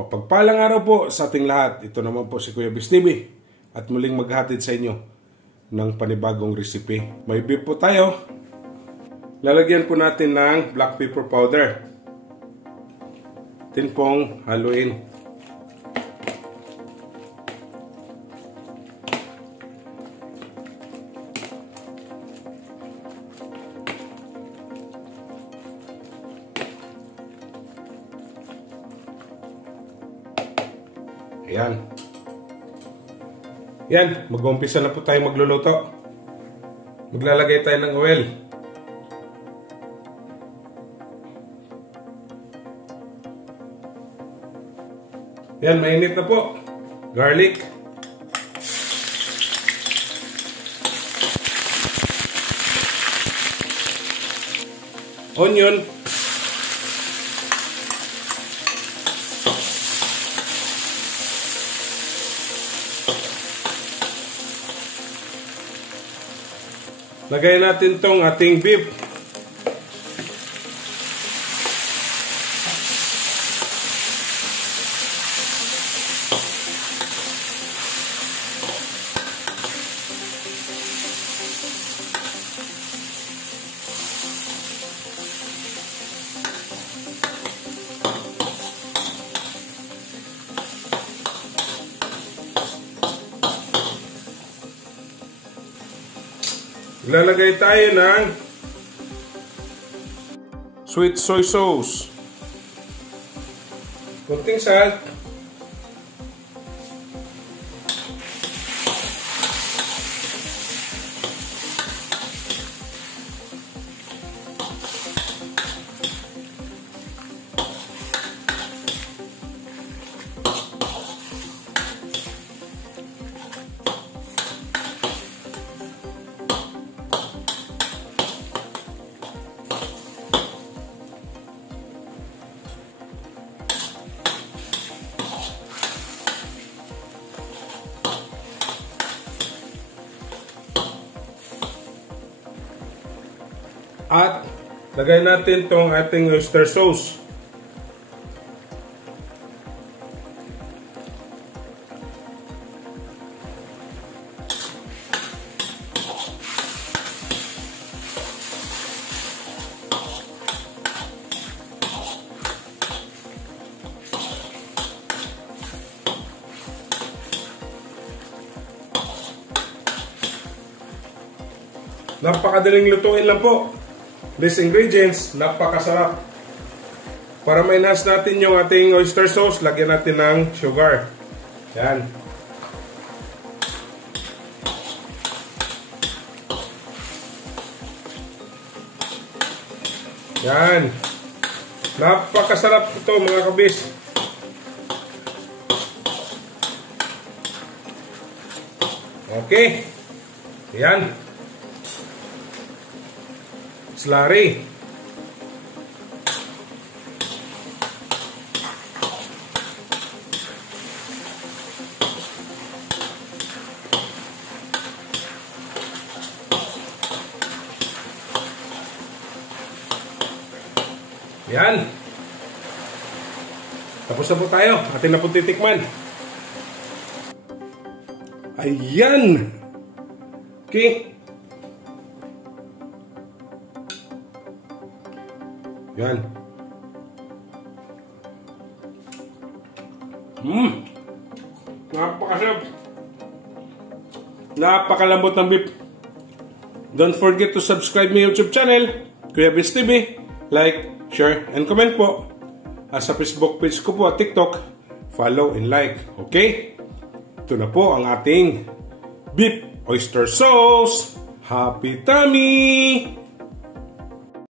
Mapagpalang araw po sa ating lahat. Ito naman po si Kuya Bis TV at muling maghatid sa inyo ng panibagong recipe. May beef po tayo. Lalagyan po natin ng black pepper powder. Atin pong haluin. Ayan. Yan, mag-umpisa na po tayo magluluto. Maglalagay tayo ng oil. Yan, mainit na po. Garlic. Onion. Lagay natin tong ating beef. Lalagay tayo ng sweet soy sauce, konting salt, at lagay natin tong ating oyster sauce. Napakadaling lutuin lang po. These ingredients, napakasarap. Para ma-enhance natin yung ating oyster sauce, lagyan natin ng sugar. Yan. Yan. Napakasarap ito mga kabis. Okay. Yan. Slurry. Yan. Tapos na po tayo. Atin na po titikman. Ayan. Okay. Yan. Napakasarap. Napakalambot ng beef. Don't forget to subscribe my YouTube channel, Kuya Bis TV. Like, share, and comment po. Sa Facebook page ko po at TikTok, follow and like. Okay? Ito na po ang ating beef oyster sauce. Happy tummy!